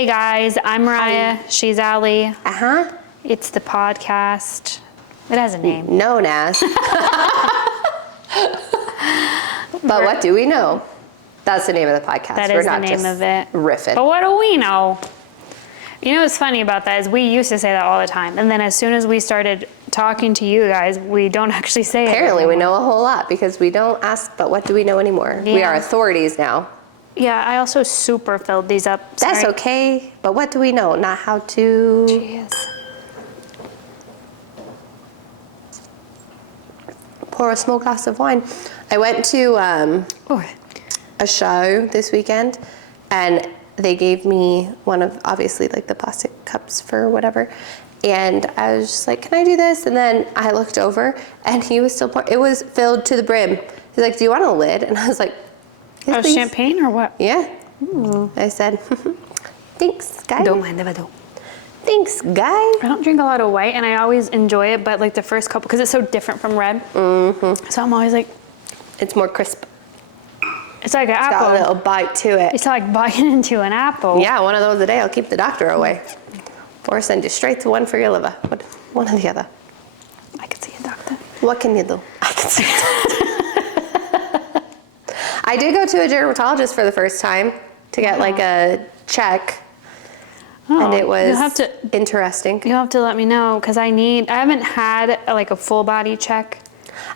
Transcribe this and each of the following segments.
Hey guys, I'm Mariah. Hi. She's Allie. Uh-huh. It's the podcast. It has a name. Known as. But what do we know? That's the name of the podcast. That We're is the not name just of it. riffing. But what do we know? You know what's funny about that is we used to say that all the time. And then as soon as we started talking to you guys, we don't actually say it Apparently anymore. we know a whole lot because we don't ask, but what do we know anymore? We Yeah. are authorities now. Yeah, I also super filled these up. That's Sorry. okay, but what do we know? Not how to. Jeez. Pour a small glass of wine. I went to a show this weekend, and they gave me one of, obviously, like the plastic cups for whatever. And I was just like, can I do this? And then I looked over, and he was still pouring. It was filled to the brim. He's like, do you want a lid? And I was like, yes, Oh, please. champagne or what? Yeah. I said, thanks, guys. Don't mind if I don't. Thanks, guys. I don't drink a lot of white, and I always enjoy it, but like the first couple, because it's so different from red. Mm-hmm. So I'm always like, It's more crisp. it's like an Got apple. a little bite to it. It's like biting into an apple. Yeah, one of those a day. I'll keep the doctor away. Or send you straight to one for your liver. One or the other. I could see a doctor. What can you do? I can see it. I did go to a dermatologist for the first time to get like a check. Oh, And it was you'll have to, interesting. you'll have to let me know, because I haven't had like a full body check.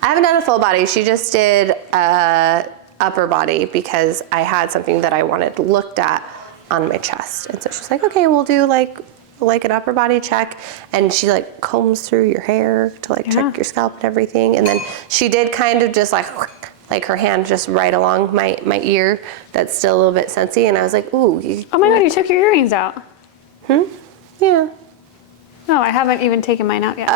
I haven't done a full body. She just did upper body because I had something that I wanted looked at on my chest. And so she's like, okay, we'll do like an upper body check. And she like combs through your hair to like check your scalp and everything. And then she did kind of just like her hand just right along my ear that's still a little bit sensy. And I was like, ooh. Oh my God, you took your earrings out. Yeah. No, I haven't even taken mine out yet.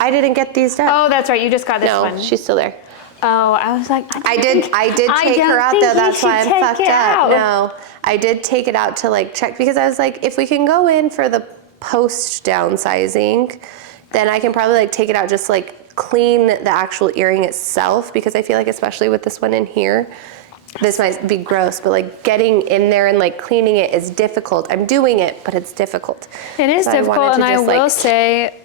I didn't get these done. Oh, that's right. You just got this no, one. she's still there. Oh, I was like, I did take her out though. That's why I'm fucked up. No, I did take it out to like check because I was like, if we can go in for the post downsizing, then I can probably like take it out, just like clean the actual earring itself, because I feel like especially with this one in here, this might be gross, but like getting in there and like cleaning it is difficult. I'm doing it, but it's difficult. It is So difficult, and I just, will like, say,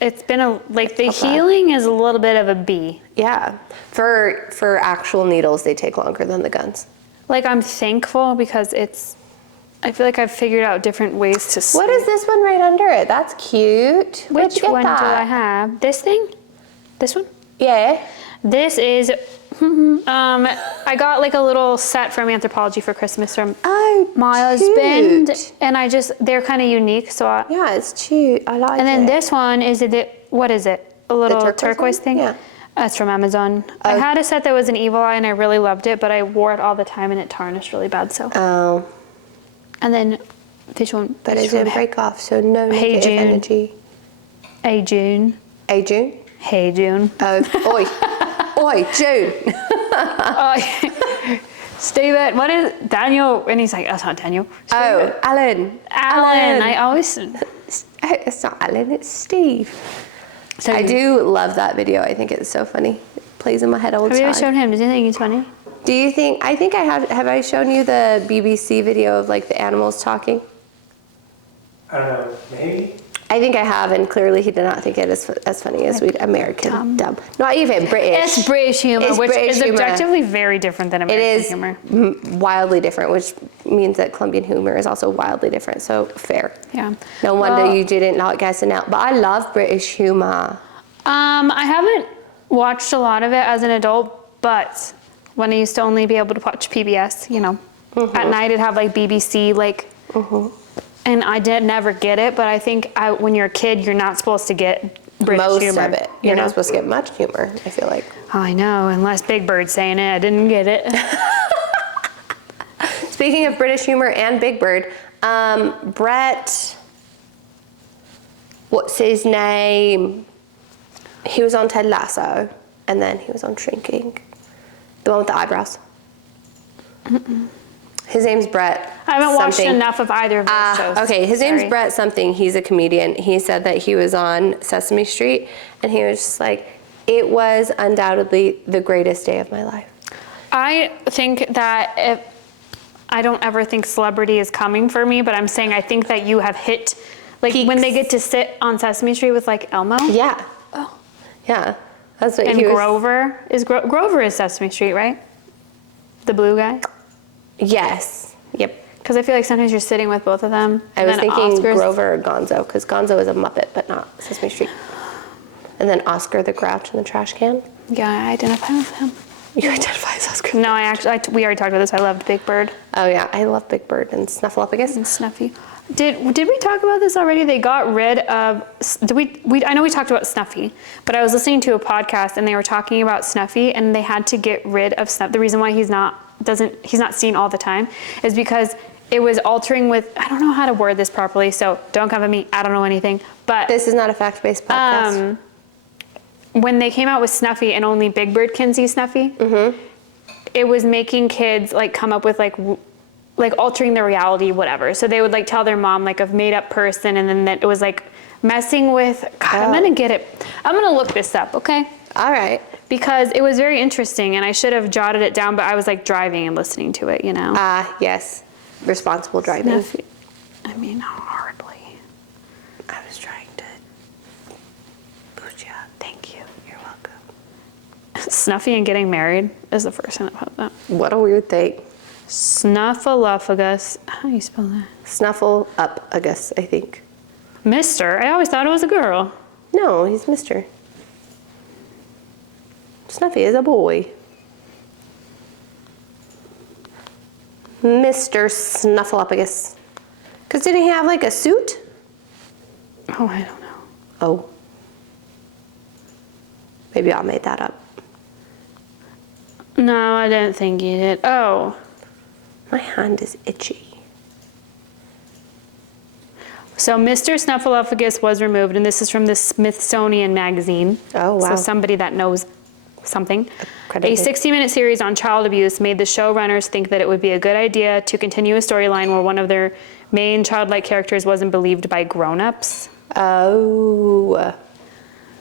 it's been the healing is a little bit of a B. Yeah, for actual needles, they take longer than the guns. Like, I'm thankful because I feel like I've figured out different ways to sleep. What is this one right under it? That's cute. Where'd Which you get one do that? I have? This thing? This one? Yeah. This is, I got like a little set from Anthropology for Christmas from my husband, and they're kind of unique, so Yeah, it's cute. I like it. and then this one is what is it? A little turquoise one? thing? Yeah. That's from Amazon. I had a set that was an evil eye, and I really loved it, but I wore it all the time, and it tarnished really bad, so. Oh. And then this one. But it didn't break off, so no Hey negative June. energy. Hey June. Hey, June? Hey June. Oh, oi. Oi, June. Steven, what is Daniel? And he's like, that's not Daniel. Oh, Alan. Alan. I always. It's not Alan, it's Steve. So I do love that video. I think it's so funny. It plays in my head all the Have you time. ever shown him? Does he think he's funny? Do you think, I think I have I shown you the BBC video of like the animals talking? I don't know, maybe? I think I have, and clearly he did not think it as funny as we American dumb. Not even British. It's British humor, It's which British is humor. objectively very different than American humor. It is wildly different, which means that Colombian humor is also wildly different. So fair. Yeah. No wonder you didn't not guess it out. But I love British humor. I haven't watched a lot of it as an adult, but when I used to only be able to watch PBS, at night it'd have like BBC, like, and I did never get it, but I think when you're a kid, you're not supposed to get British Most humor. of it. You're not supposed to get much humor, I feel like. I know, unless Big Bird's saying it, I didn't get it. Speaking of British humor and Big Bird, Brett, what's his name? He was on Ted Lasso, and then he was on Shrinking. The one with the eyebrows. His name's Brett. I haven't watched something. enough of either of those shows. Okay, his name's Sorry. Brett something. He's a comedian. He said that he was on Sesame Street, and he was just like, it was undoubtedly the greatest day of my life. I think that I don't ever think celebrity is coming for me, but I'm saying I think that you have hit, like Peaks. when they get to sit on Sesame Street with like Elmo. Yeah. Oh. Yeah. That's what And he was. Grover is Grover is Sesame Street, right? The blue guy. Yes. Yep. Because I feel like sometimes you're sitting with both of them. I was and then thinking Oscar's- Grover or Gonzo, because Gonzo is a Muppet, but not Sesame Street. And then Oscar the Grouch in the trash can. Yeah, I identify with him. You identify as Oscar. No, we already talked about this. I loved Big Bird Oh yeah, I love Big Bird and Snuffleupagus. and Snuffy. Did we talk about this already? They got rid of. I know we talked about Snuffy, but I was listening to a podcast and they were talking about Snuffy and they had to get rid of Snuffy. The reason why he's not seen all the time is because it was altering with. I don't know how to word this properly, so don't come at me. I don't know anything. But This is not a fact-based podcast. when they came out with Snuffy and only Big Bird can see Snuffy, it was making kids like come up with like altering their reality, whatever. So they would like tell their mom like a made up person, and then it was like messing with. God, I'm gonna get it. I'm gonna look this up, okay? All right. Because it was very interesting, and I should have jotted it down, but I was like driving and listening to it, you know. Yes. Responsible driving. Snuffy. I mean, hardly. I was trying to boost you up. Thank you. You're welcome. Snuffy and getting married is the first thing that popped up. What a weird thing. Snuffleupagus. How do you spell that? Snuffle up, I guess, I think. Mister. I always thought it was a girl. No, he's Mr. Snuffy is a boy. Mr. Snuffleupagus. Because didn't he have like a suit? Oh, I don't know. Oh. Maybe I made that up. No, I didn't think you did. Oh. My hand is itchy. So Mr. Snuffleupagus was removed, and this is from the Smithsonian Magazine. Oh, wow. So somebody that knows something. Accredited. A 60-minute series on child abuse made the showrunners think that it would be a good idea to continue a storyline where one of their main childlike characters wasn't believed by grown-ups. Oh.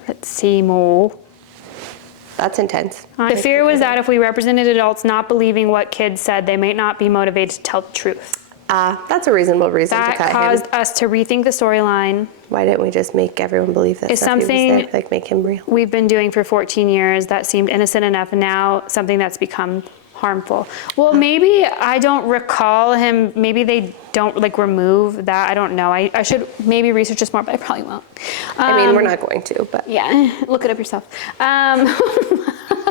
Let's see more. That's intense. The fear was that if we represented adults not believing what kids said, they might not be motivated to tell the truth. That's a reasonable reason That to cut caused him. us to rethink the storyline. Why didn't we just make everyone believe that It's Snuffy was something- there? Like make him real? We've been doing for 14 years that seemed innocent enough, and now something that's become harmful. Well, maybe I don't recall him. Maybe they don't like remove that. I don't know. I should maybe research this more, but I probably won't. I mean, we're not going to, but Yeah, look it up yourself.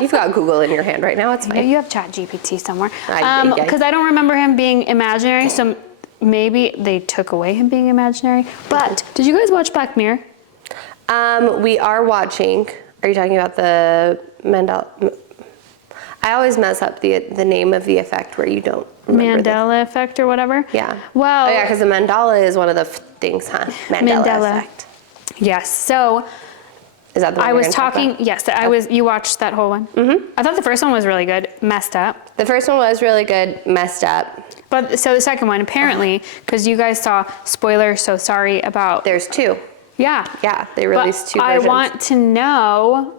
you've got Google in your hand right now. It's fine. You have ChatGPT somewhere. Yeah. Because I don't remember him being imaginary, so maybe they took away him being imaginary. But did you guys watch Black Mirror? We are watching. Are you talking about the Mandela? I always mess up the name of the effect where you don't remember Mandela effect or whatever? Yeah. Well, Oh yeah, because the mandala is one of the things, huh? Mandela effect. Yes. So Is that the one I you're was gonna talk talking. about? Yes, you watched that whole one. Mm-hmm. I thought the first one was really good. Messed up. The first one was really good, messed up. But so the second one, apparently, because you guys saw, spoiler, so sorry about. There's two. Yeah. Yeah, they released two I versions. want to know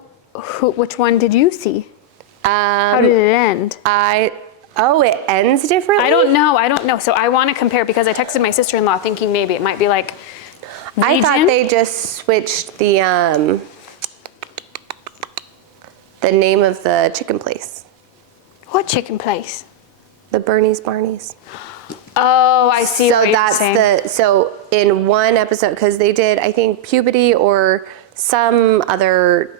which one did you see? How did it end? It ends differently? I don't know. So I want to compare because I texted my sister-in-law thinking maybe it might be like I thought region. they just switched the name of the chicken place. What chicken place? The Bernie's Barney's. Oh, I see So what you're that's saying. so in one episode, because they did, I think, puberty or some other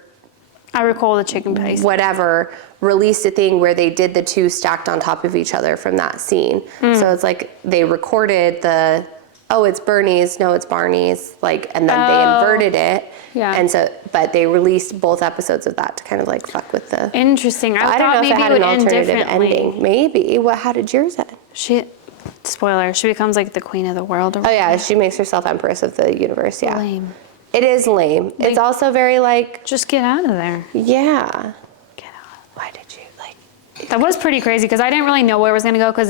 I recall the chicken place. whatever, released a thing where they did the two stacked on top of each other from that scene. So it's like they recorded it's Bernie's, no, it's Barney's, and then they inverted it. Yeah. And so, but they released both episodes of that to kind of like fuck with the. Interesting. I I don't thought know if maybe it had it would an end alternative differently. ending. Maybe. How did yours end? Spoiler, she becomes like the queen of the world. Oh yeah, she makes herself empress of the universe. Yeah. Lame. It is lame. It's also very Just get out of there. yeah. Get out. Why did you That was pretty crazy because I didn't really know where it was going to go because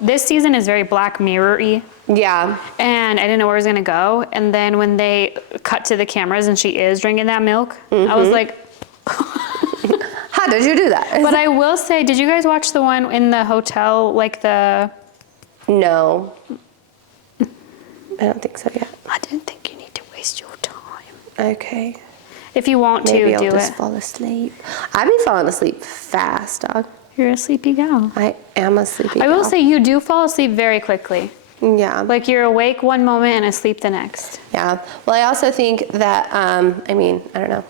this season is very Black Mirror-y. Yeah. And I didn't know where it was going to go. And then when they cut to the cameras and she is drinking that milk, I was like, How did you do that? but I will say, did you guys watch the one in the hotel, like the No. I don't think so yet. I don't think you need to waste your time. Okay. If you want to, Maybe I'll do just it. fall asleep. I've been falling asleep fast, dog. You're a sleepy gal. I am a sleepy I will gal. say you do fall asleep very quickly. Yeah. Like you're awake one moment and asleep the next. Yeah. Well, I also think that, I mean, I don't know.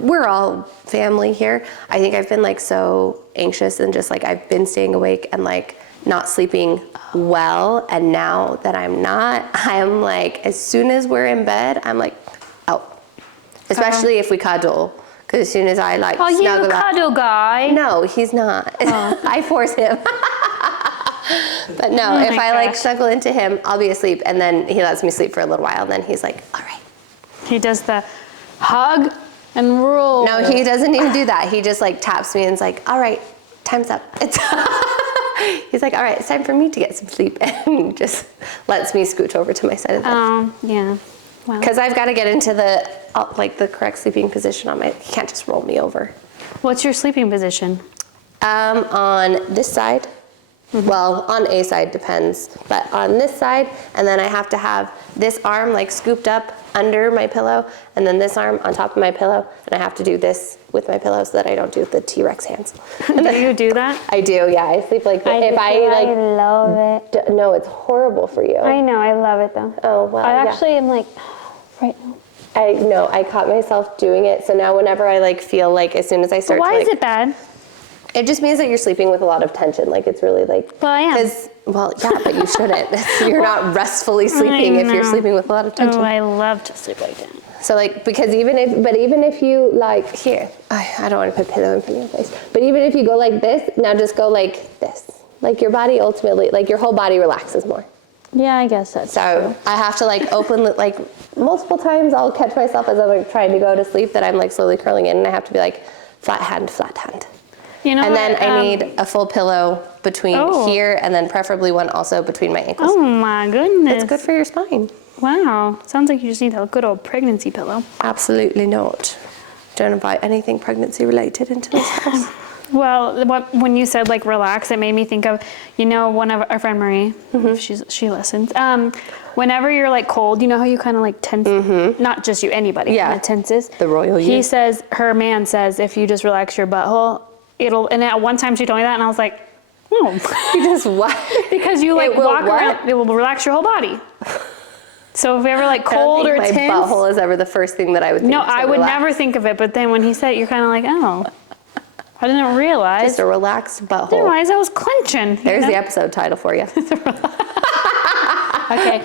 We're all family here. I think I've been like so anxious and just like I've been staying awake and like not sleeping well. And now that I'm not, I'm like, as soon as we're in bed, I'm like out. Especially if we cuddle. Because as soon as I like Oh, snuggle you up. cuddle guy. No, he's not. I force him. But no, Oh if my I like gosh. snuggle into him, I'll be asleep, and then he lets me sleep for a little while, and then he's like, all right. He does the hug and roll. No, he doesn't even do that. He just like taps me and is like, all right, time's up. He's like, all right, it's time for me to get some sleep, and just lets me scooch over to my side of the bed. Oh, yeah. Wow. Because I've got to get into the like the correct sleeping position on my. He can't just roll me over. What's your sleeping position? On this side. Well, on a side depends, but on this side, and then I have to have this arm like scooped up under my pillow, and then this arm on top of my pillow, and I have to do this with my pillow so that I don't do the T-Rex hands. Do you do that? I do, yeah. I sleep like that. I love it. No, it's horrible for you. I know, I love it though. Oh well. I yeah. actually am like, right now. I know. I caught myself doing it, so now whenever I like feel like as soon as I start, Why to, is it bad? It just means that you're sleeping with a lot of tension. Like it's really like. Well, I am. Well, yeah, but you shouldn't. You're not restfully sleeping if you're know. sleeping with a lot of tension. Oh, I love to sleep like that. So like, because even if you like, here, I don't want to put pillow in front of your face, but even if you go like this, now just go like this. Like your body ultimately, like your whole body relaxes more. Yeah, I guess that's So I have to like open, like multiple times I'll catch myself as I'm like trying to go to sleep that I'm like slowly curling in, and I have to be like flat hand. You know And what, then I need a full pillow between here and then preferably one also between my ankles. Oh my goodness. It's good for your spine. Wow. Sounds like you just need a good old pregnancy pillow. Absolutely not. Don't invite anything pregnancy related into this house. Well, when you said like relax, it made me think of, one of our friend Marie, she listens. Whenever you're like cold, you know how you kind of like tense, not just you, anybody kind of tenses. The royal you. He says, her man says, if you just relax your butthole, and at one time she told me that and I was like, oh. You just what? Because you like walk around, it will relax your whole body. So if you're ever like cold or my tense. butthole is ever the first thing that I would think. No, to I would relax. never think of it, but then when he said it, you're kind of like, oh. I didn't realize. Just a relaxed I didn't butthole. realize I was clenching. There's the episode title for you. Okay.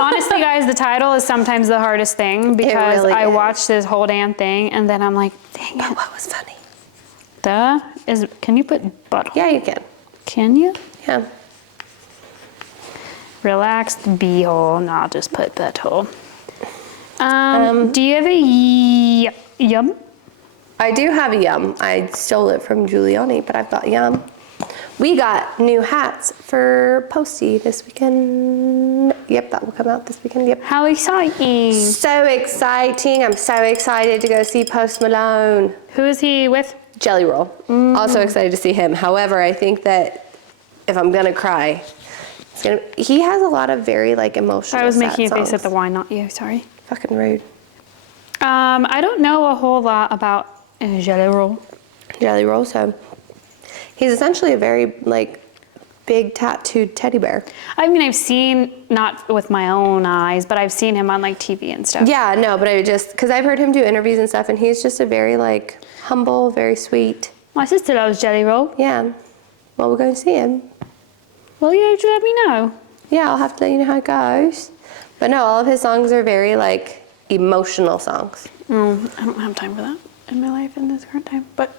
Honestly, guys, the title is sometimes the hardest thing because really I is. watched this whole damn thing and then I'm like, dang But it. what was funny? Can you put butthole? Yeah, you can. Can you? Yeah. Relaxed beehole. No, I'll just put butthole. Do you have a yum? I do have a yum. I stole it from Giuliani, but I've got yum. We got new hats for Posty this weekend. Yep, that will come out this weekend. Yep. How exciting. So exciting. I'm so excited to go see Post Malone. Who is he with? Jelly Roll. Also excited to see him. However, I think that if I'm going to cry, he has a lot of very like emotional I was sad making a face songs. at the wine, not you. Sorry. Fucking rude. I don't know a whole lot about Jelly Roll. Jelly Roll, so he's essentially a very like big tattooed teddy bear. I mean, I've seen, not with my own eyes, but I've seen him on like TV and stuff. Yeah, no, but I just, because I've heard him do interviews and stuff, and he's just a very like humble, very sweet. My sister loves Jelly Roll. Yeah. Well, we're going to see him. Well, you have to let me know. Yeah, I'll have to let you know how it goes. But no, all of his songs are very like emotional songs. I don't have time for that in my life in this current time, but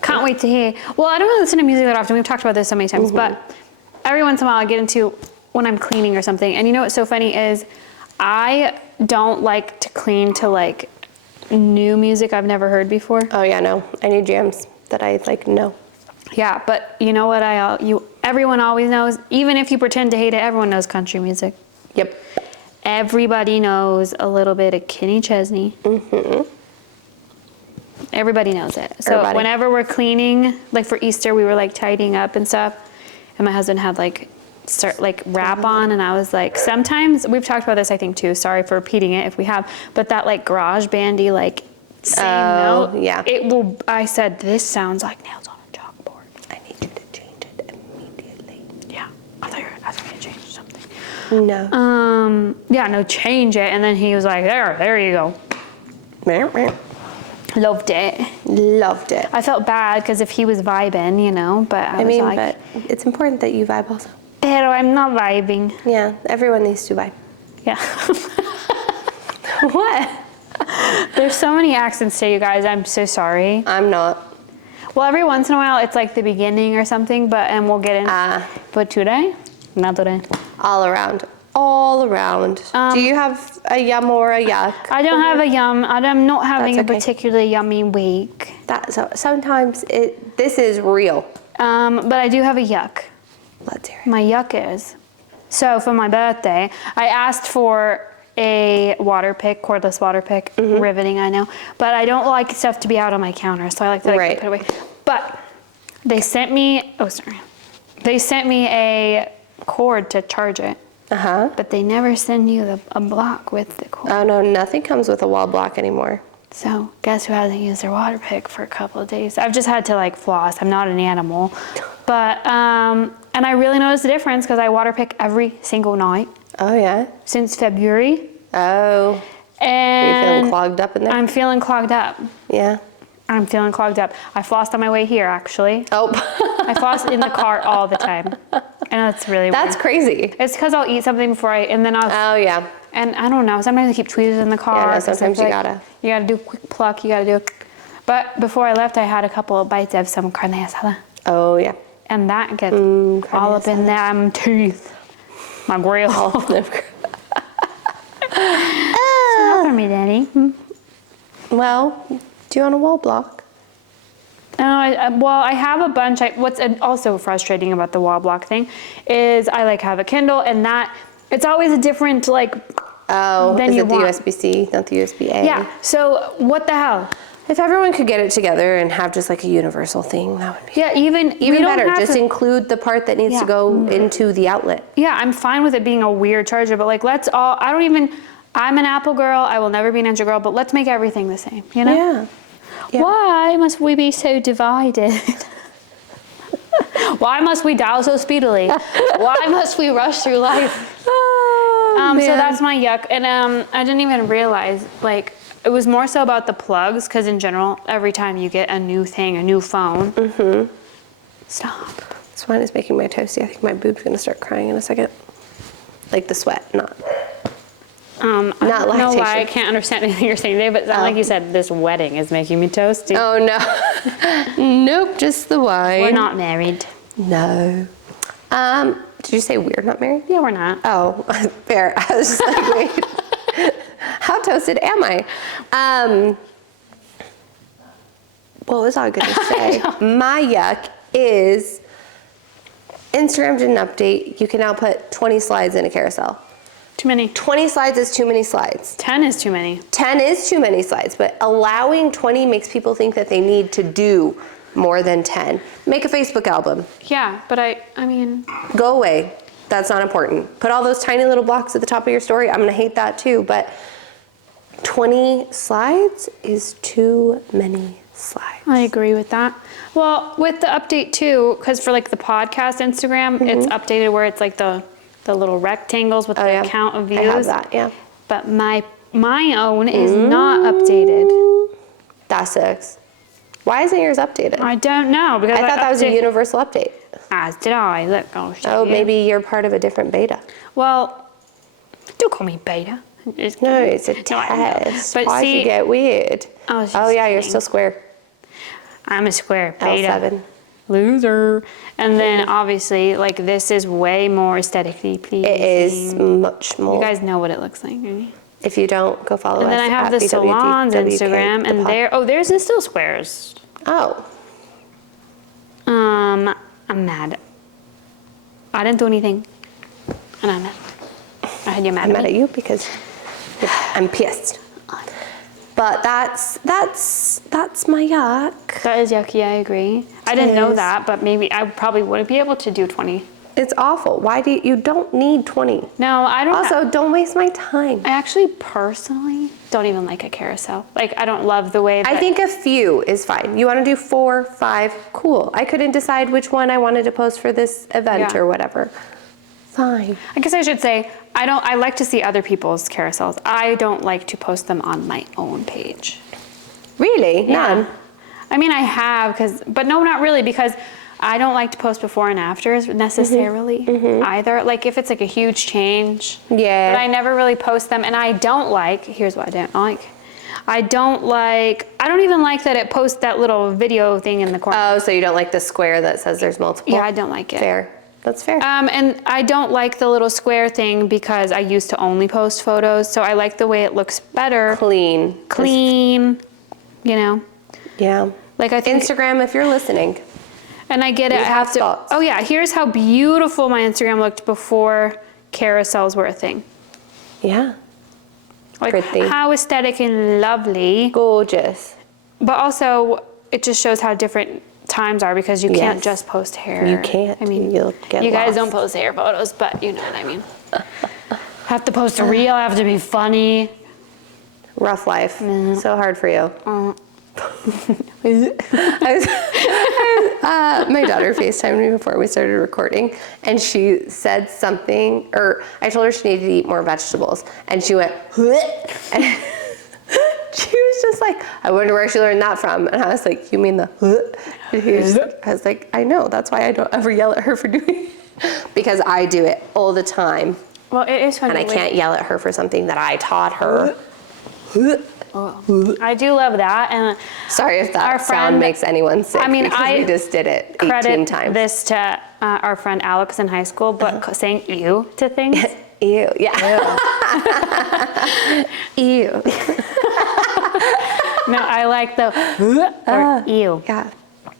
can't wait to hear. Well, I don't really listen to music that often. We've talked about this so many times, but every once in a while I get into when I'm cleaning or something. And you know what's so funny is I don't like to clean to like new music I've never heard before. Oh yeah, no, I need jams that I like know. Yeah, but you know what everyone always knows, even if you pretend to hate it, everyone knows country music. Yep. Everybody knows a little bit of Kenny Chesney. Everybody knows it. So whenever we're cleaning, like for Easter, we were like tidying up and stuff, and my husband had like wrap on, and I was like, sometimes we've talked about this, I think too. Sorry for repeating it if we have, but that like garage bandy like same note. Yeah. It will. I said this sounds like nails on a chalkboard. I need you to change it immediately. Yeah. I thought you were asking me to change something. No. Yeah. No, change it, and then he was like, there you go. Loved it. Loved it. I felt bad because if he was vibing, you know, but I was like, but it's important that you vibe also. pero I'm not vibing. Yeah, everyone needs to vibe. Yeah. What? There's so many accents to you guys. I'm so sorry. I'm not. Well, every once in a while, it's like the beginning or something, and we'll get in. But today, not today. All around. All around. Do you have a yum or a yuck? I don't have a yum. I'm not having That's a okay. particularly yummy week. Sometimes this is real. But I do have a yuck. Let's hear it. My yuck is, so for my birthday, I asked for a water pick, cordless water pick, riveting, I know, but I don't like stuff to be out on my counter, so I like to put it away. But they sent me, they sent me a cord to charge it. But they never send you a block with the cord. Oh no, nothing comes with a wall block anymore. So guess who hasn't used their water pick for a couple of days? I've just had to like floss. I'm not an animal, but and I really noticed the difference because I water pick every single night. Oh yeah. Since February. Oh. And are you feeling clogged up in there? I'm feeling clogged up. Yeah. I'm feeling clogged up. I flossed on my way here actually. Oh. I floss in the car all the time. And that's really That's weird. crazy. It's because I'll eat something before and then I'll. Oh yeah. And I don't know. Sometimes I keep tweezers in the car. Yeah, no, sometimes you gotta. You gotta do a quick pluck. You gotta do. But before I left, I had a couple of bites of some carne asada. Oh yeah. And that gets all up in them teeth. My grill. Not for me, Daddy. Well, do you want a wall block? No, I have a bunch. What's also frustrating about the wall block thing is I like have a Kindle, and that it's always a different like. Oh, than is you it the want. USB-C, not the USB-A? Yeah. So what the hell? If everyone could get it together and have just like a universal thing, that would be even better. Just include the part that needs to go into the outlet. Yeah, I'm fine with it being a weird charger, but like I'm an Apple girl. I will never be an Android girl, but let's make everything the same, you know? Yeah. Why must we be so divided? Why must we dial so speedily? Why must we rush through life? So that's my yuck. And I didn't even realize, like, it was more so about the plugs, because in general, every time you get a new thing, a new phone, stop. This wine is making my toasty. I think my boob's gonna start crying in a second. Like the sweat, not I don't know lactation. why I can't understand anything you're saying today, but it's not like you said, this wedding is making me toasty. Oh no. Nope, just the wine. We're not married. No. Did you say we're not married? Yeah, we're not. Oh, fair. I was just like, wait. How toasted am I? What was I gonna say? My yuck is Instagram did an update. You can now put 20 slides in a carousel. Too many. 20 slides is too many slides. 10 is too many. 10 is too many slides, but allowing 20 makes people think that they need to do more than 10. Make a Facebook album. Yeah, but I mean. Go away. That's not important. Put all those tiny little blocks at the top of your story. I'm gonna hate that too, but 20 slides is too many slides. I agree with that. Well, with the update too, because for like the podcast Instagram, it's updated where it's like the little rectangles with the count of views. I have that, yeah. But my own is not updated. That sucks. Why isn't yours updated? I don't know, because I thought that was a universal update. As did I. Look, I'll show you. Maybe you're part of a different beta. Well, don't call me beta. No, it's a test. But Why'd you get weird? Oh yeah, you're still square. I'm a square beta. L7. Loser. And then obviously, like, this is way more aesthetically pleasing. It is much more. You guys know what it looks like, right? If you don't, go follow us. And then I have the salon's Instagram, and theirs is still squares. Oh. I'm mad. I didn't do anything, and I'm mad. I heard you're mad. I'm mad at you because I'm pissed. But that's my yuck. That is yucky. I agree. I didn't know that, but maybe I probably wouldn't be able to do 20. It's awful. Why do you don't need 20. No, I don't. Also, don't waste my time. I actually personally don't even like a carousel. Like, I don't love the way that... I think a few is fine. You want to do 4, 5, cool. I couldn't decide which one I wanted to post for this event or whatever. Fine. I guess I should say, I like to see other people's carousels. I don't like to post them on my own page. Really? Yeah. None? I mean, I have, but no, not really, because I don't like to post before and afters necessarily either. Like, if it's like a huge change. Yeah. But I never really post them, and I don't like, here's what I don't like. I don't even like that it posts that little video thing in the corner. Oh, so you don't like the square that says there's multiple? Yeah, I don't like it. Fair. That's fair. And I don't like the little square thing because I used to only post photos, so I like the way it looks better. Clean. You know? Yeah. Like, I think... Instagram, if you're listening. And I get it. We have thoughts. Oh yeah, here's how beautiful my Instagram looked before carousels were a thing. Yeah. Like, Pretty. how aesthetic and lovely. Gorgeous. But also, it just shows how different times are because you can't just post hair. You can't. I mean, you'll get you guys lost. don't post hair photos, but you know what I mean. Have to post a reel, have to be funny. Rough life. So hard for you. My daughter FaceTimed me before we started recording, and she said something, or I told her she needed to eat more vegetables, and she went, and she was just like, I wonder where she learned that from. And I was like, you mean the I was like, I know, that's why I don't ever yell at her for doing it, because I do it all the time. Well, it is funny. And I can't yell at her for something that I taught her. I do love that, and sorry if that sound makes anyone sick. I mean, because we just did it 18 credit times. this to our friend Alex in high school, but saying "ew" to things. Ew, yeah. Ew. No, I like the or ew. Yeah.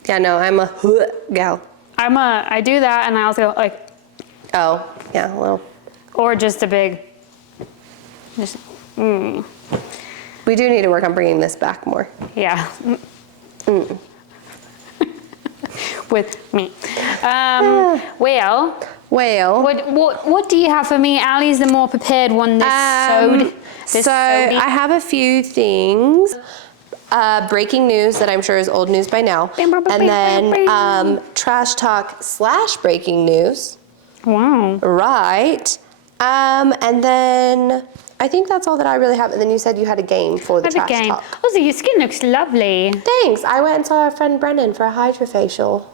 Yeah, no, I'm a gal. I do that, and I also go like, oh, yeah, well. or just a big, just We do need to work on bringing this back more. yeah. With me. Well, what do you have for me? Ali's the more prepared one So I have a few things. Breaking news that I'm sure is old news by now. And then trash talk / breaking news. Wow. Right. And then I think that's all that I really have. And then you said you had a game for the trash talk. Oh, so your skin looks lovely. Thanks. I went and saw our friend Brennan for a hydrofacial.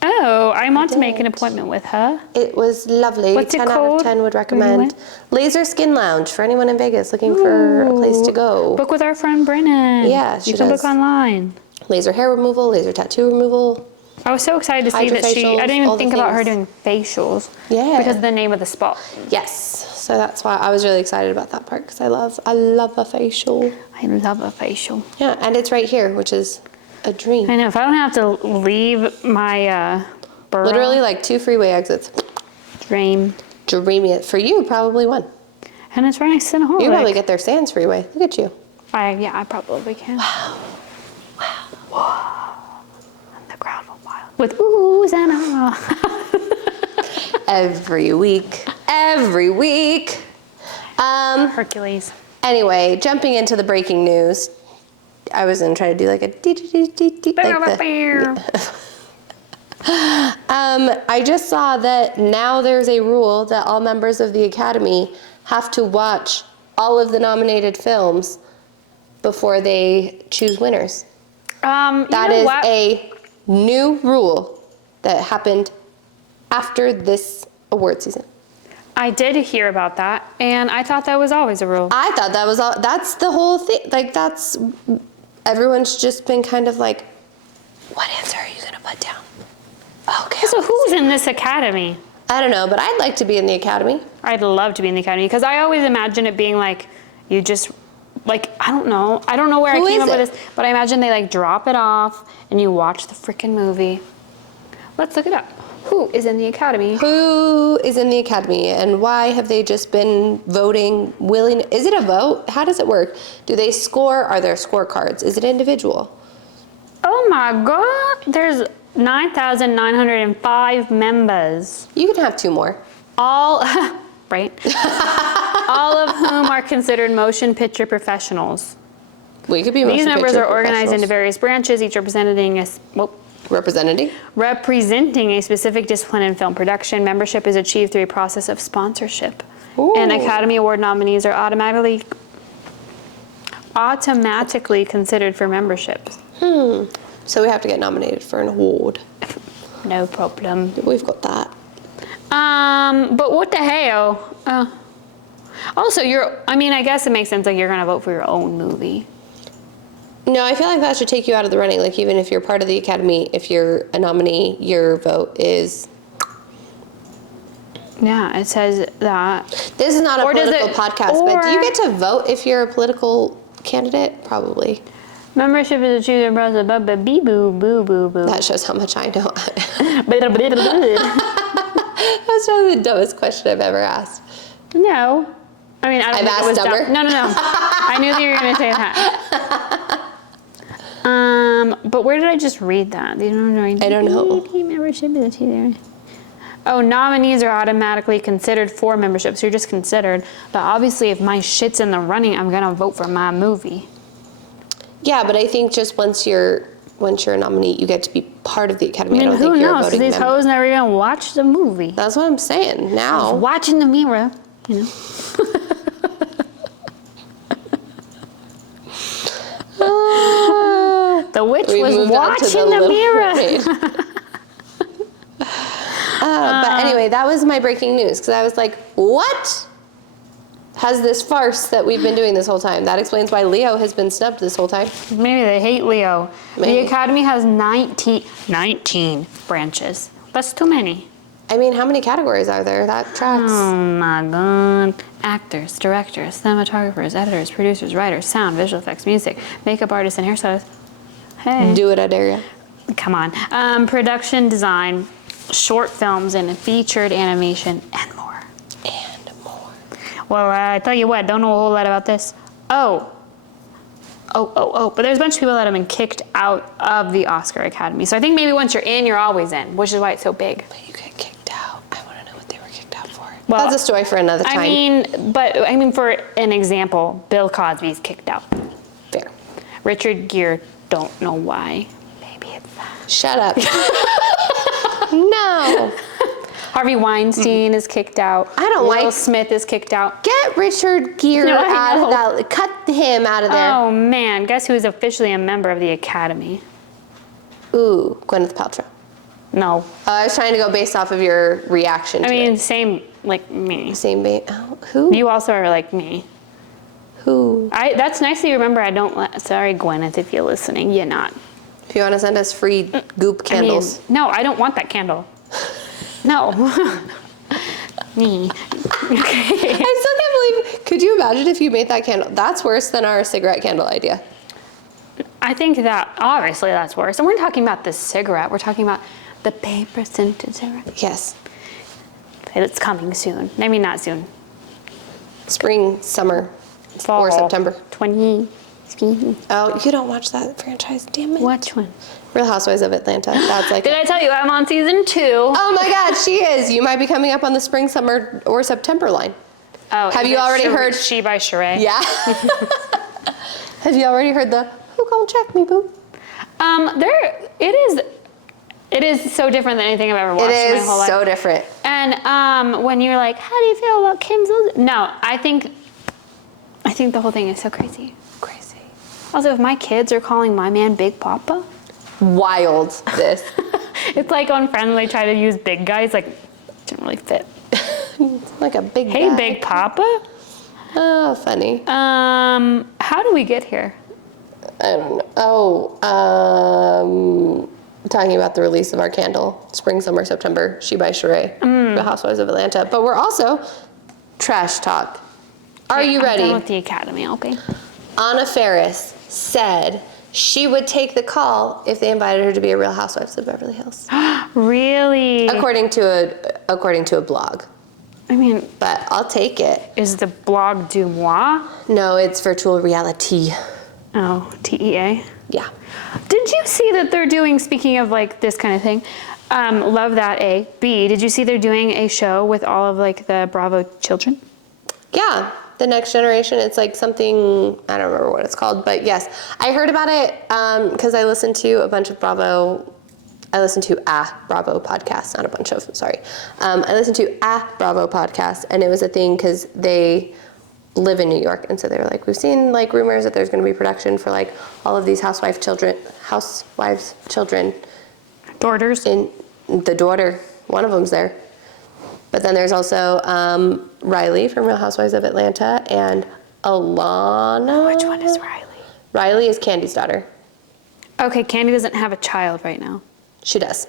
Oh, I'm on to make an appointment with her. It was lovely. What's it 10 out called? of 10 would recommend. Laser Skin Lounge for anyone in Vegas looking for a place to go. Book with our friend Brennan. Yeah, she you can does. book online. Laser hair removal, laser tattoo removal. I was so excited to see that I didn't even think about her doing facials. Yeah. Because of the name of the spa. Yes. So that's why I was really excited about that part because I love a facial. I love a facial. Yeah, and it's right here, which is a dream. I know, if I don't have to leave my borough. Literally like 2 freeway exits. Dream. Dreamy. For you, probably 1. And it's right next to the home. You probably get there Sands Freeway. Look at you. I probably can. Wow. And the crowd went wild. With oohs and ah. Every week. Hercules. Anyway, jumping into the breaking news. I was gonna try to do like a I just saw that now there's a rule that all members of the Academy have to watch all of the nominated films before they choose winners. That is a new rule that happened after this award season. I did hear about that, and I thought that was always a rule. I thought that was all. That's the whole thing. Like everyone's just been kind of like, what answer are you gonna put down? Okay. So who's in this academy? I don't know, but I'd like to be in the Academy. I'd love to be in the academy because I always imagine it being like you just like I don't know where I came up with this, but I imagine they like drop it off and you watch the freaking movie. Let's look it up. Who is in the Academy? Who is in the Academy and why have they just been voting willing? Is it a vote? How does it work? Do they score? Are there scorecards? Is it individual? Oh my God, there's 9,905 members. You can have 2 more. All, right? All of whom are considered motion picture professionals. We could be These members are organized into professionals. various branches, each representing representing a specific discipline in film production. Membership is achieved through a process of sponsorship. Ooh. And Academy Award nominees are automatically considered for memberships. So we have to get nominated for an award. No problem. We've got that. But what the hell? Also, I guess it makes sense, like, you're gonna vote for your own movie. No, I feel like that should take you out of the running. Like, even if you're part of the Academy, if you're a nominee, your vote is... Yeah, it says that. This is not a political podcast, but do you get to vote if you're a political candidate? Probably. Membership is achieved in process of bee boo boo boo boo. That shows how much I know. That's probably the dumbest question I've ever asked. No. I mean, I don't I've think asked it was dumber? dumb. No. I knew that you were going to say that. But where did I just read that? I don't know. Membership is achieved. Oh, nominees are automatically considered for membership, so you're just considered. But obviously, if my shit's in the running, I'm going to vote for my movie. Yeah, but I think just once you're a nominee, you get to be part of the Academy. I mean, don't who think you're a knows? voting These member. hoes never even watched the movie. That's what I'm saying. I was Now, watching the mirror, you know. The witch we was moved on to watching the Little mirror. Mermaid. But anyway, that was my breaking news because I was like, what has this farce that we've been doing this whole time? That explains why Leo has been snubbed this whole time. Maybe they hate Leo. Maybe. The Academy has 19 branches. That's too many. I mean, how many categories are there? That tracks. Oh my god. Actors, directors, cinematographers, editors, producers, writers, sound, visual effects, music, makeup artists, and hairstylists. Hey. Do it, I dare ya. Come on. Production design, short films, and featured animation, and more. And more. Well, I tell you what, don't know a whole lot about this. Oh, but there's a bunch of people that have been kicked out of the Oscar Academy. So I think maybe once you're in, you're always in, which is why it's so big. But you get kicked out. I want to know what they were kicked out for. Well, that's a story for another time. I mean, for an example, Bill Cosby's kicked out. Fair. Richard Gere, don't know why. Maybe it's that. Shut up. No. Harvey Weinstein is kicked out. I don't Will like- Smith is kicked out. Get Richard Gere No, I out know. of that. Cut him out of there. Oh man, guess who is officially a member of the Academy? Ooh, Gwyneth Paltrow. No. I was trying to go based off of your reaction to I mean, it. same like me. Same bait. Oh, who? You also are like me. Who? That's nice that you remember. I don't. Sorry, Gwyneth, if you're listening, you're not. If you want to send us free goop candles. I mean, no, I don't want that candle. No. Me. Okay. I still can't believe. Could you imagine if you made that candle? That's worse than our cigarette candle idea. I think that obviously that's worse. And we're talking about the cigarette. We're talking about the paper scented cigarette. Yes. It's coming soon. I mean, not soon. Spring, summer, Fall. or September. 20. Oh, you don't watch that franchise? Damn it. Which one? Real Housewives of Atlanta. That's like. Did I tell you I'm on season 2? Oh my God, she is. You might be coming up on the spring, summer, or September line. Oh, Have is you it already heard? She by Sheree? Yeah. Have you already heard the "Who gonna check me, boo"? It is so different than anything I've ever watched It in my is whole life. so different. And when you're like, how do you feel about Kim's? No, I think the whole thing is so crazy. Crazy. Also, if my kids are calling my man Big Papa, Wild. This. it's like on Friends they try to use big guys, like, didn't really fit. Like a big. Hey, guy. Big Papa. Oh, funny. How do we get here? I don't know. Talking about the release of our candle, spring, summer, September, She by Sheree, The Housewives of Atlanta. But we're also trash talk. Are you I'm ready? done with the Academy, okay. Anna Faris said she would take the call if they invited her to be a Real Housewives of Beverly Hills, Really? according to a blog. I mean, But I'll take it. is the blog du moi? No, it's virtual reality. Oh, TEA. Yeah. Did you see that they're doing, speaking of like this kind of thing, love that, A. B, did you see they're doing a show with all of like the Bravo children? Yeah, the next generation. It's like something, I don't remember what it's called, but yes. I heard about it because I listened to a bunch of Bravo. I listened to a Bravo podcast, not a bunch of, sorry. I listened to a Bravo podcast, and it was a thing because they live in New York, and so they were like, we've seen like rumors that there's going to be production for like all of these housewives' children, Daughters. in the daughter, one of them's there. But then there's also Riley from Real Housewives of Atlanta and Alana. Which one is Riley? Riley is Candy's daughter. Okay, Candy doesn't have a child right now. She does.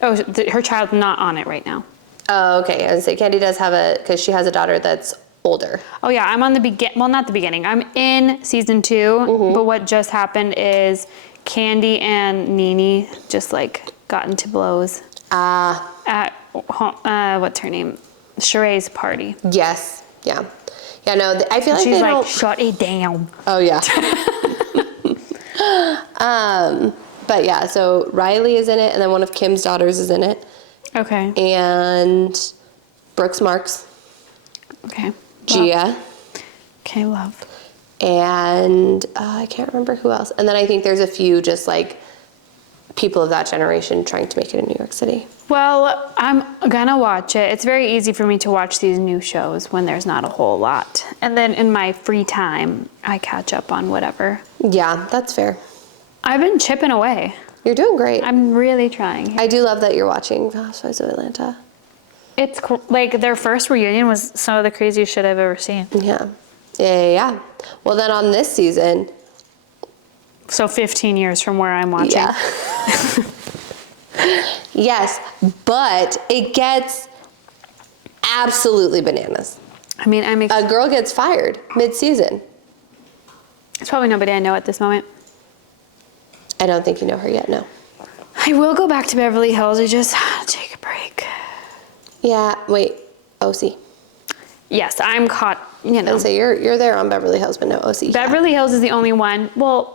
Oh, her child's not on it right now. Oh, okay. I was say Candy does have because she has a daughter that's older. Oh yeah, I'm on the well, not the beginning. I'm in season 2, but what just happened is Candy and Nene just like got into blows at what's her name? Sheree's party. Yes. Yeah. Yeah. No, I feel like She's they like, don't. shut it down. Oh yeah. But yeah, so Riley is in it, and then one of Kim's daughters is in it, Okay. and Brooks Marks, Okay. Gia, Okay, love. and I can't remember who else. And then I think there's a few just like people of that generation trying to make it in New York City. Well, I'm gonna watch it. It's very easy for me to watch these new shows when there's not a whole lot. And then in my free time, I catch up on whatever. Yeah, that's fair. I've been chipping away. You're doing great. I'm really trying. I do love that you're watching Real Housewives of Atlanta. It's like their first reunion was some of the craziest shit I've ever seen. Yeah. Yeah. Well, then on this season. So 15 years from where I'm watching. Yeah. Yes, but it gets absolutely bananas. I mean, A girl gets fired mid-season. It's probably nobody I know at this moment. I don't think you know her yet, no. I will go back to Beverly Hills. I just take a break. Yeah, wait, OC. Yes, I'm caught, you know. And so you're there on Beverly Hills, but no OC. Beverly Hills is the only one. Well,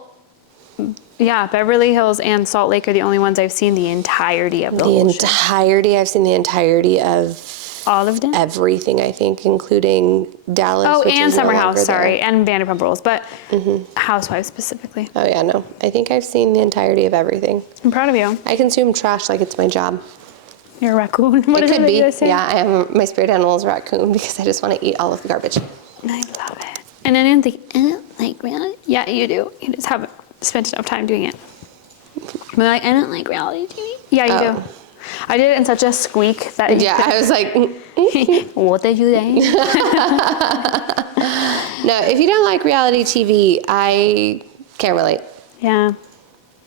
yeah, Beverly Hills and Salt Lake are the only ones I've seen the entirety of the whole show. I've seen the entirety of All of them? everything, I think, including Dallas. Oh, which and is no Summer longer House, sorry, there. and Vanderpump Rules, but Housewives specifically. Oh yeah, no. I think I've seen the entirety of everything. I'm proud of you. I consume trash like it's my job. You're a raccoon. What It is could that be. you guys say? Yeah, I am. My spirit animal is a raccoon because I just want to eat all of the garbage. I love it. And I didn't think, like reality. Yeah, you do. You just haven't spent enough time doing it. I'm like, I don't like reality TV. Yeah, you do. I did it in such a squeak that you I was like, what did you say? no, if you don't like reality TV, I can't relate. Yeah.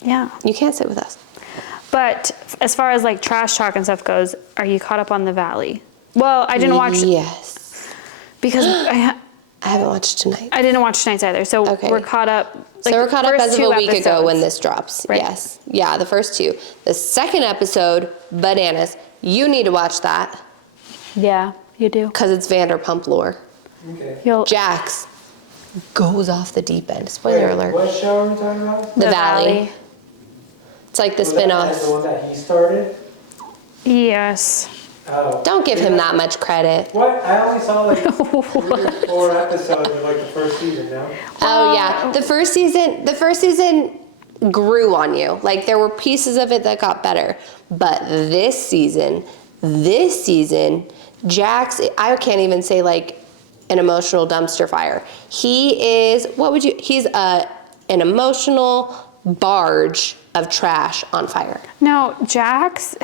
Yeah. You can't sit with us. But as far as like trash talk and stuff goes, are you caught up on The Valley? Well, I didn't watch Yes. because I haven't watched tonight. I didn't watch tonight's either. So Okay. we're caught up. So we're caught up first as of 2 a week ago episodes. when this drops. Right. Yes. Yeah, the first 2. The second episode, bananas. You need to watch that Yeah, you do. because it's Vanderpump lore. Okay. Jax goes off the deep end. Spoiler Wait, alert. what show are we talking about? The Valley. It's like the Was that spin-off. the one that he started? Yes. Oh. Don't give him that much credit. What? I only saw like 3 or 4 episodes of like the first season, no? Oh yeah, the first season grew on you. Like there were pieces of it that got better, but this season, Jax, I can't even say like an emotional dumpster fire. He is he's an emotional barge of trash on fire. No, Jax.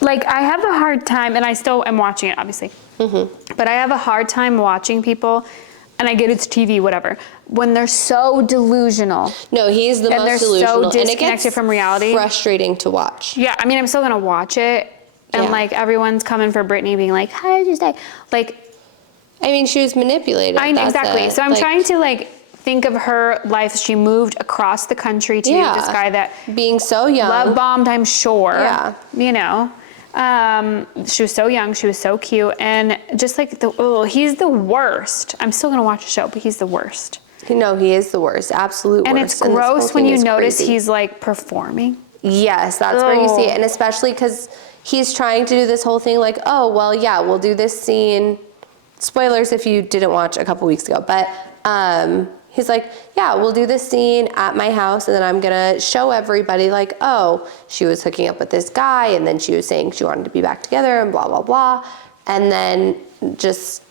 Like I have a hard time, and I still am watching it, obviously. But I have a hard time watching people, and I get it's TV, whatever, when they're so delusional. No, he's the And most they're so delusional, and it disconnected gets from reality. frustrating to watch. Yeah, I mean, I'm still gonna watch it, and Yeah. like everyone's coming for Britney, being like, "How did you stay?" Like, I mean, she was manipulated. That's exactly. it. So I'm Like, trying to like think of her life. She moved across the country to Yeah. this guy that being so young. love bombed, I'm sure. Yeah. You know, she was so young. She was so cute, and just like he's the worst. I'm still gonna watch the show, but he's the worst. No, he is the worst. Absolute worst. And it's gross when you notice he's like performing. Yes, that's where you see it. And especially because he's trying to do this whole thing like, oh, well, yeah, we'll do this scene. Spoilers if you didn't watch a couple weeks ago. But he's like, yeah, we'll do this scene at my house. And then I'm going to show everybody like, oh, she was hooking up with this guy. And then she was saying she wanted to be back together and blah, blah, blah. And then just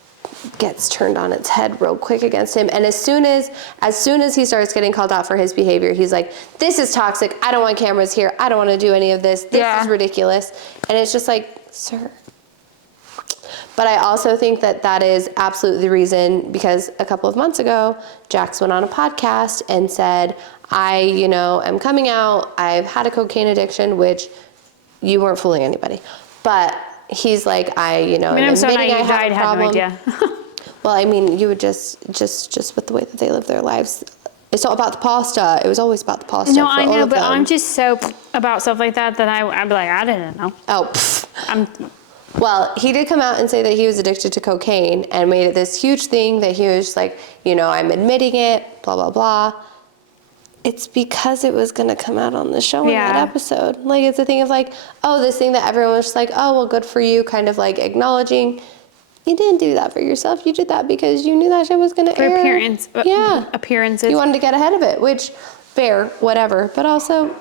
gets turned on its head real quick against him. And as soon as he starts getting called out for his behavior, he's like, this is toxic. I don't want cameras here. I don't want to do any of this. This is ridiculous. And it's just like, sir. But I also think that that is absolutely the reason, because a couple of months ago, Jax went on a podcast and said, I, am coming out. I've had a cocaine addiction, which you weren't fooling anybody. But he's like, I'm so naive. I had no idea. Well, I mean, you would just with the way that they live their lives. It's all about the pasta. It was always about the pasta. No, I know, but I'm just so about stuff like that I'd be like, I didn't know. Oh, well, he did come out and say that he was addicted to cocaine and made it this huge thing that he was like, I'm admitting it, blah, blah, blah. It's because it was going to come out on the show in that episode. Like, it's a thing of like, oh, this thing that everyone was just like, oh, well, good for you, kind of like acknowledging. You didn't do that for yourself. You did that because you knew that shit was going to air. For appearances. You wanted to get ahead of it, which, fair, whatever. But also,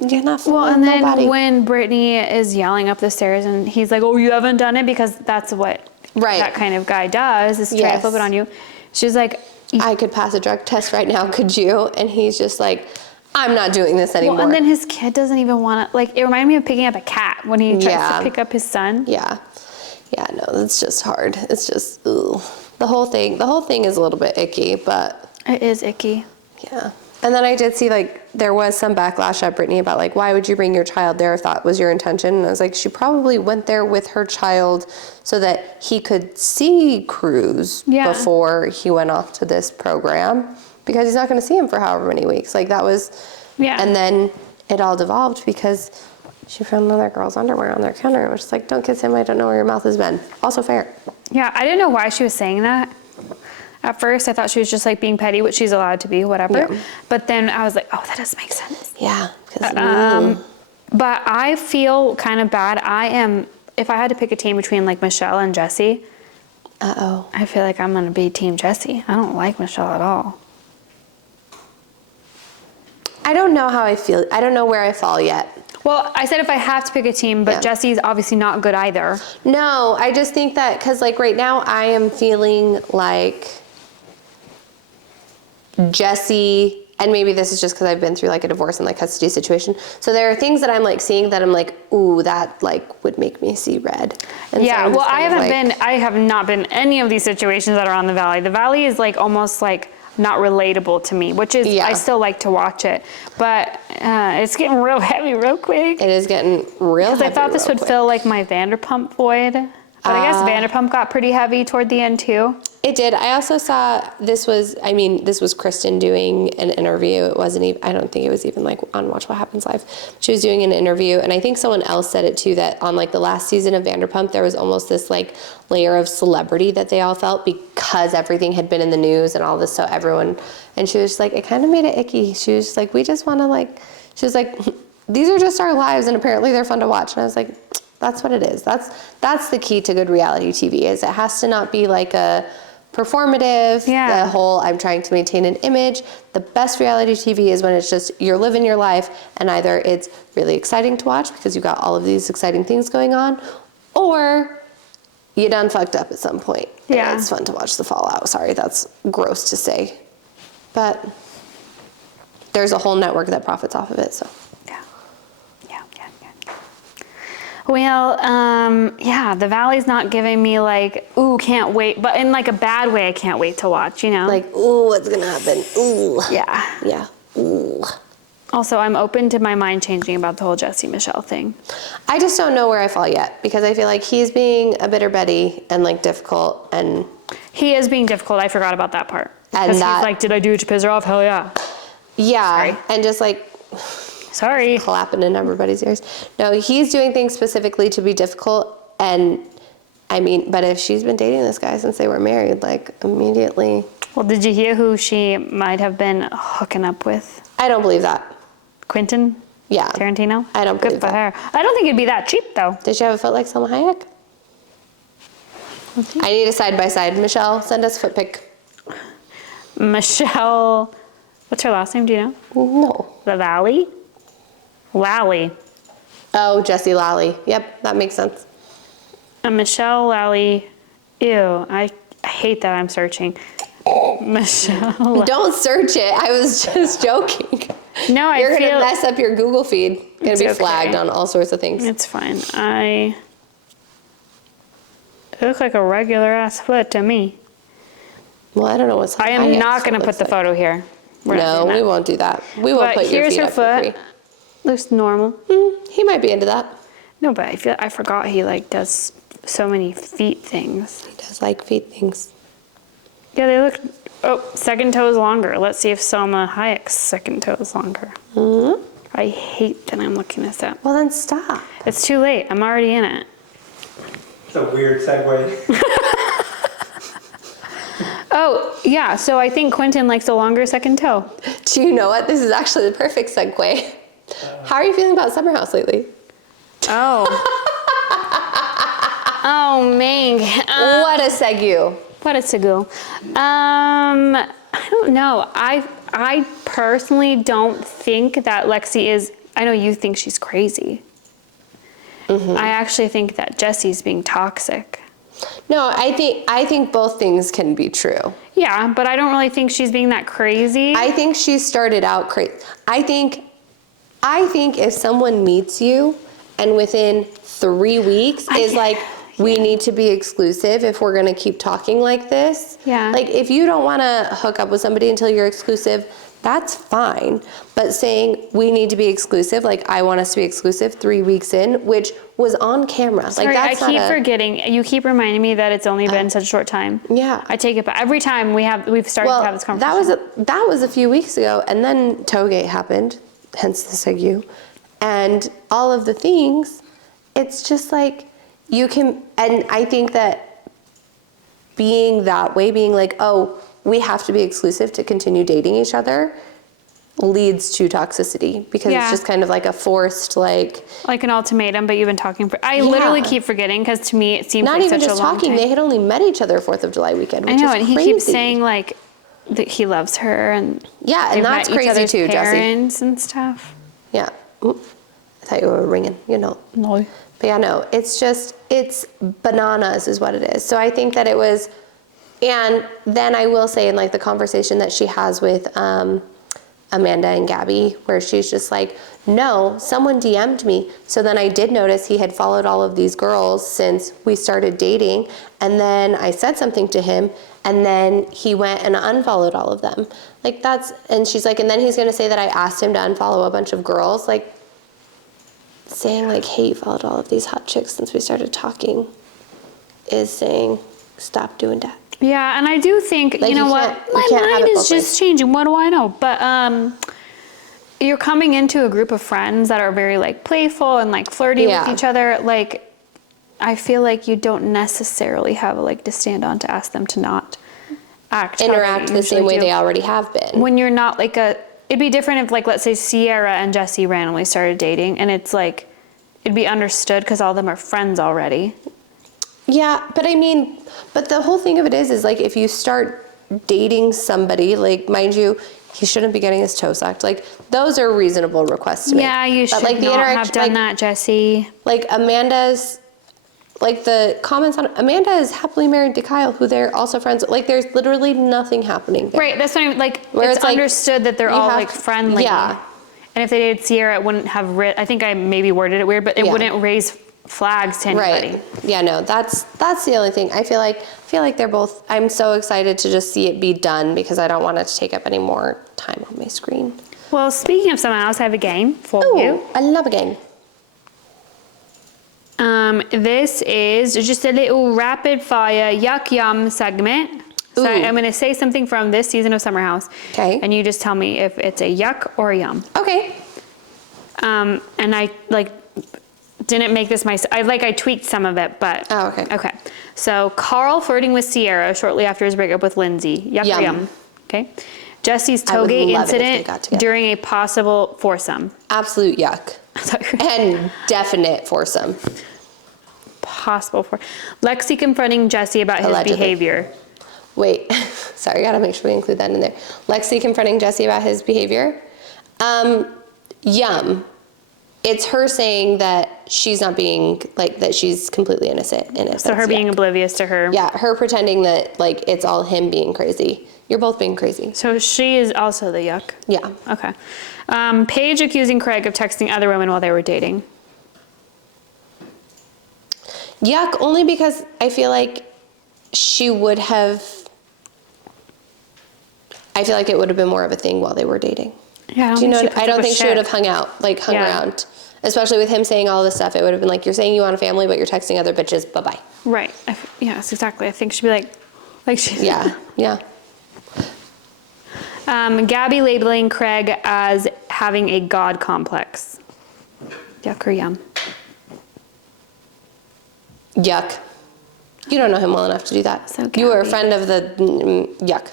you're not fooling nobody. Well, and then when Brittany is yelling up the stairs and he's like, oh, you haven't done it, because that's what that kind of guy does, is try to flip it on you. She's like, I could pass a drug test right now, could you? And he's just like, I'm not doing this anymore. Well, and then his kid doesn't even want to, like, it reminded me of picking up a cat when he tries to pick up his son. Yeah, no, it's just hard. It's just, ooh. The whole thing is a little bit icky, but. It is icky. Yeah. And then I did see, like, there was some backlash at Brittany about, like, why would you bring your child there if that was your intention? And I was like, she probably went there with her child so that he could see Cruz before he went off to this program, because he's not going to see him for however many weeks. Like, that was, and then it all devolved because she found another girl's underwear on their counter. It was just like, don't kiss him, I don't know where your mouth has been. Also fair. Yeah, I didn't know why she was saying that. At first, I thought she was just like being petty, which she's allowed to be, whatever. Yeah. But then I was like, oh, that does make sense. Yeah. But I feel kind of bad. If I had to pick a team between like Michelle and Jessie, I feel like I'm going to be Team Jessie. I don't like Michelle at all. I don't know how I feel. I don't know where I fall yet. Well, I said if I have to pick a team, but Jessie's obviously not good either. No, I just think that, because like right now I am feeling like Jessie, and maybe this is just because I've been through like a divorce and like custody situation. So there are things that I'm like seeing that I'm like, ooh, that like would make me see red. And well, I have not been any of these situations that are on the Valley. The Valley is like almost like not relatable to me, which is, I still like to watch it, but it's getting real heavy real quick. It is getting real heavy. Because I thought this would fill like my Vanderpump void, but I guess Vanderpump got pretty heavy toward the end too. It did. I also saw, this was Kristen doing an interview. It wasn't even, I don't think it was even like on Watch What Happens Live. She was doing an interview, and I think someone else said it too, that on like the last season of Vanderpump, there was almost this like layer of celebrity that they all felt because everything had been in the news and all this, so everyone, and she was just like, it kind of made it icky. She was just like, we just want to like, she was like, these are just our lives and apparently they're fun to watch. And I was like, that's what it is. That's the key to good reality TV, is it has to not be like a performative, the whole I'm trying to maintain an image. The best reality TV is when it's just you're living your life, and either it's really exciting to watch because you've got all of these exciting things going on, or you done fucked up at some point. Yeah. And it's fun to watch the fallout. Sorry, that's gross to say. But there's a whole network that profits off of it, so. Well, the Valley's not giving me like, ooh, can't wait, but in like a bad way, I can't wait to watch, you know? Like, ooh, what's gonna happen? Ooh. Yeah. Ooh. Also, I'm open to my mind changing about the whole Jessie Michelle thing. I just don't know where I fall yet, because I feel like he's being a bitter Betty and like difficult, and. He is being difficult. I forgot about that part. And he's like, did I do it to piss her off? Hell yeah. Yeah. Sorry. And just like. Sorry. Clapping in everybody's ears. No, he's doing things specifically to be difficult. And I mean, but if she's been dating this guy since they were married, like immediately. Well, did you hear who she might have been hooking up with? I don't believe that. Quentin? Yeah. Tarantino? I don't believe Good for that. her. I don't think it'd be that cheap, though. Did she have a foot like Selma Hayek? I need a side-by-side. Michelle, send us foot pic. Michelle, what's her last name? Do you know? No. The Valley? Lally. Oh, Jessie Lally. Yep, that makes sense. Michelle Lally. Ew, I hate that I'm searching. Michelle. Don't search it. I was just joking. No, I You're feel... going to mess up your Google feed. You're going to be It's flagged okay. on all sorts of things. It's fine. It looks like a regular ass foot to me. Well, I don't know what's I am not going to put the photo here. We're not No, doing we that. won't do that. We won't But put your here's feet her up for foot. free. Looks normal. He might be into that. No, but I forgot he like does so many feet things. He does like feet things. Yeah, they look. Oh, second toe is longer. Let's see if Selma Hayek's second toe is longer. I hate that I'm looking this up. Well, then stop. It's too late. I'm already in it. It's a weird segue. Oh, yeah. So I think Quentin likes a longer second toe. Do you know what? This is actually the perfect segue. How are you feeling about Summer House lately? Oh. Oh, Meg. What a segue. What a segue. I don't know. I personally don't think that Lexi is. I know you think she's crazy. I actually think that Jesse's being toxic. No, I think both things can be true. Yeah, but I don't really think she's being that crazy. I think she started out crazy. I think if someone meets you and within 3 weeks is like, we need to be exclusive if we're going to keep talking like this. Yeah. Like, if you don't want to hook up with somebody until you're exclusive, that's fine. But saying we need to be exclusive, like I want us to be exclusive 3 weeks in, which was on camera. Sorry, like that's I keep forgetting. You keep reminding me that it's only been such a short time. Yeah. I take it back. Every time we've started to have this conversation. That was a few weeks ago, and then Toegate happened, hence the segue, and all of the things. It's just like you can, and I think that being that way, being like, oh, we have to be exclusive to continue dating each other, leads to toxicity because it's just kind of like a forced like an ultimatum. But you've been talking for. I literally keep forgetting because to me it seems not like even such just a long talking. time. They had only met each other 4th of July weekend. Which I know, is and he crazy. keeps saying like that he loves her and and they've that's met each crazy other's too, Jessie. parents and stuff. Yeah. Oop. I thought you were ringing. You know. No. But yeah, no, it's bananas is what it is. So I think that it was, and then I will say in like the conversation that she has with Amanda and Gabby, where she's just like, no, someone DM'd me. So then I did notice he had followed all of these girls since we started dating. And then I said something to him and then he went and unfollowed all of them. Like and she's like, and then he's going to say that I asked him to unfollow a bunch of girls. Like, saying like, hey, you followed all of these hot chicks since we started talking is saying, stop doing that. Yeah, and I do think, like, you know what, my mind is just changing. What do I know? But you're coming into a group of friends that are very like playful and like flirty with each other. Like, I feel like you don't necessarily have a leg to stand on to ask them to not interact the same way they already have been. When you're not like it'd be different if like, let's say Sierra and Jesse randomly started dating and it's like, it'd be understood because all of them are friends already. Yeah, but I mean, but the whole thing of it is like if you start dating somebody, like mind you, he shouldn't be getting his toe sucked. Like those are reasonable requests to make. Yeah, you should like, not have done that, Jesse. Like Amanda's, like the comments on Amanda is happily married to Kyle, who they're also friends with. Like there's literally nothing happening there. Right, that's what I'm like. Where it's like, understood that they're all like to, friendly. Yeah. And if they dated Sierra, it wouldn't have. I think I maybe worded it weird, but it wouldn't raise flags to anybody. Right. Yeah. No. That's the only thing. I feel like they're both. I'm so excited to just see it be done because I don't want it to take up any more time on my screen. Well, speaking of someone else, I have a game for you. I love a game. This is just a little rapid fire yuck yum segment. So I'm going to say something from this season of Summer House. Okay. And you just tell me if it's a yuck or a yum. Okay. And I didn't make this myself. I tweaked some of it, but. Oh, okay. Okay. So Carl flirting with Sierra shortly after his breakup with Lindsay. Yuck or yum. Okay. Jesse's tollgate incident during a possible foursome. Absolute yuck. And definite foursome. Possible for Lexi confronting Jesse about his behavior. Wait, sorry, gotta make sure we include that in there. Lexi confronting Jesse about his behavior. Yum. It's her saying that she's not being, like, that she's completely innocent. So her being oblivious to her. Yeah, her pretending that, like, it's all him being crazy. You're both being crazy. So she is also the yuck. Yeah. Okay. Paige accusing Craig of texting other women while they were dating. Yuck, only because I feel like she would have, I feel like it would have been more of a thing while they were dating. Yeah, I don't think she would have hung around. Especially with him saying all this stuff, it would have been like, you're saying you want a family, but you're texting other bitches, bye-bye. Right. Yes, exactly. I think she'd be like she. Yeah, yeah. Gabby labeling Craig as having a God complex. Yuck or yum? Yuck. You don't know him well enough to do that. So you were a friend of the yuck.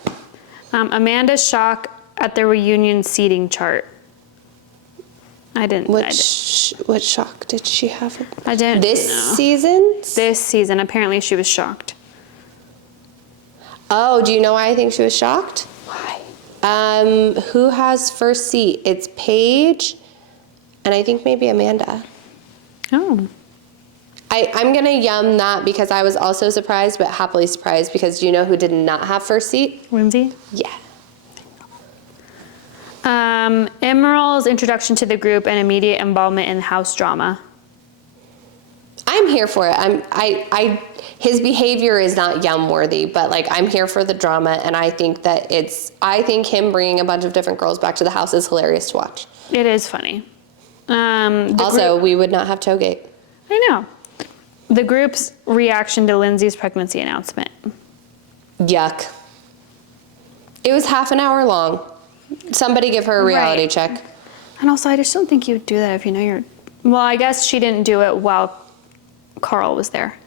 Amanda's shock at the reunion seating chart. What shock did she have? I didn't know. This season? This season. Apparently she was shocked. Oh, do you know why I think she was shocked? Why? Who has first seat? It's Paige, and I think maybe Amanda. Oh. I'm going to yum that because I was also surprised, but happily surprised, because do you know who did not have first seat? Lindsay? Yeah. Emerald's introduction to the group and immediate involvement in house drama. I'm here for it. His behavior is not yum worthy, but like I'm here for the drama, and I think him bringing a bunch of different girls back to the house is hilarious to watch. It is funny. We would not have Toegate. I know. The group's reaction to Lindsay's pregnancy announcement. Yuck. It was half an hour long. Somebody give her a reality check. And also, I just don't think you would do that if you know you're... Well, I guess she didn't do it while Carl was there.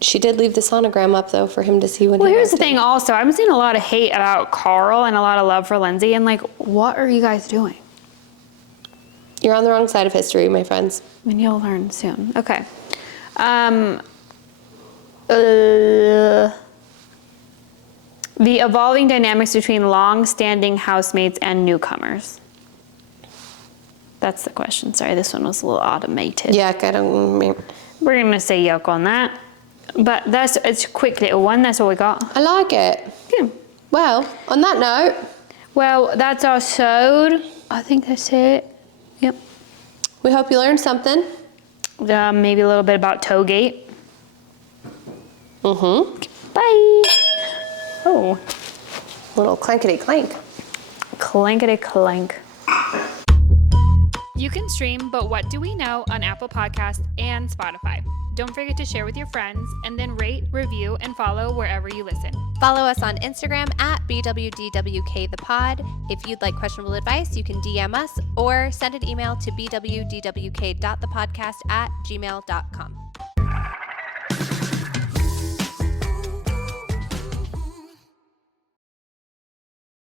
She did leave the sonogram up, though, for him to see when he was. Well, here's the thing also. I'm seeing a lot of hate about Carl and a lot of love for Lindsay. And, like, what are you guys doing? You're on the wrong side of history, my friends. And you'll learn soon. Okay. The evolving dynamics between long-standing housemates and newcomers. That's the question. Sorry, this one was a little automated. Yuck, We're going to say yuck on that. But it's a quick little one. That's all we got. I like it. Yeah. Well, on that note. Well, that's our sewed. I think that's it. Yep. We hope you learned something. Maybe a little bit about Toegate. Mm-hmm. Bye. Oh. Little clankety clank. Clankety clank. You can stream But What Do We Know on Apple Podcasts and Spotify. Don't forget to share with your friends and then rate, review, and follow wherever you listen. Follow us on Instagram at BWDWKThePod. If you'd like questionable advice, you can DM us or send an email to bwdwk.thepodcast@gmail.com.